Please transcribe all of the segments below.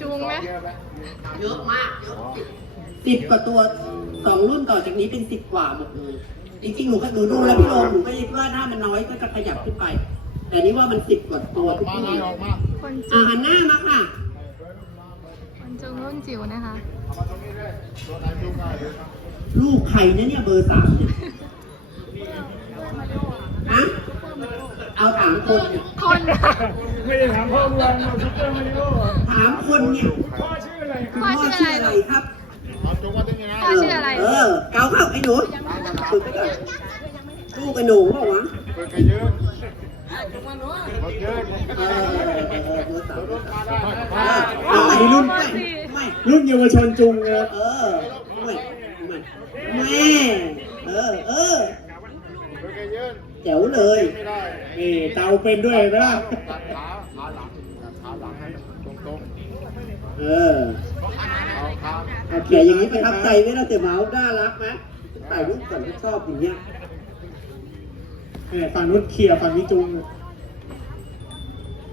จูงไหมเยอะมากสิบกว่าตัวสองรุ่นต่อจากนี้เป็นสิบกว่าหมดเลยจริงจริงหนูก็ดูดูแล้วพี่โรมหนูก็คิดว่าถ้ามันน้อยก็จะขยับขึ้นไป แต่นี่ว่ามันสิบกว่าตัวทุกที่อาหันหน้ามาค่ะคนจูงรุ่นจิ๋วนะคะลูกไขรนี่เนี่ยเบอร์สามอะเอาถามคนคนไม่ได้ถามพ่อเมืองเราชุดเจ้ามาริโอามคนเนี่ยพ่อชื่ออะไรครับพ่อชื่ออะไรเออเกาข้าวไอ้หนูตือก่นูไอหนูเปล่าวะจุงมาหนูรุ่นไม่ไม่ รุ่นเยาวชนจุงเออเออ ไม่ไม่แม่เออเออเจ๋วเลยนี่เตาเป็นด้วยนะเออโอเคอย่างนี้ประทับใจไหมล่ะเต๋อเมาน่ารักไหมใส่รูปคนก็ชอบอย่างเงี้ยฝั่งนู้นเขลียรฝั่งนี้จูง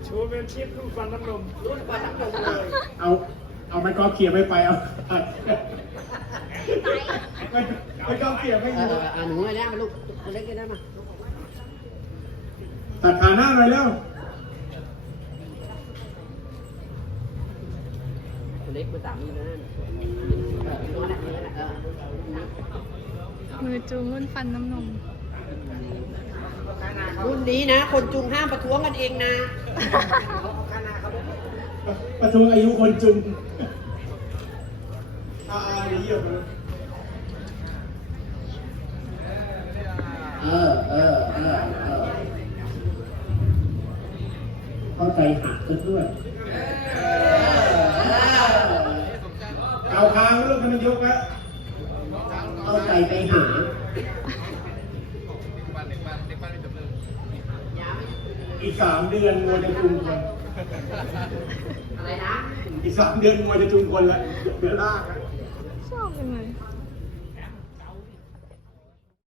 ชูเป็นชีพรูปฟันน้ำนมรูปฟันน้ำนมเอา เอาไม่ก็เขลียรไม่ไป เอาไม่ไม่ก็เขลียรไม่อยูอ่าหนูไม่ได้มาลูกเล็กกันได้มาสถานะอะไรแล้วมือจูงมุ่นฟันน้ำนม รุ่นนี้นะคนจุงห้ามประท้วงกันเองนะประท้วงอายุคนจุงอาเยเออเออเออเข้าใจหักกันด้วยมันยกนะเอาใจไปหาอีกสามเดือนมัวจะจุมคนอะไรนะอีกสามเดือนมัวจะจุมคนแล้วเดือยหน้าชอบยังไง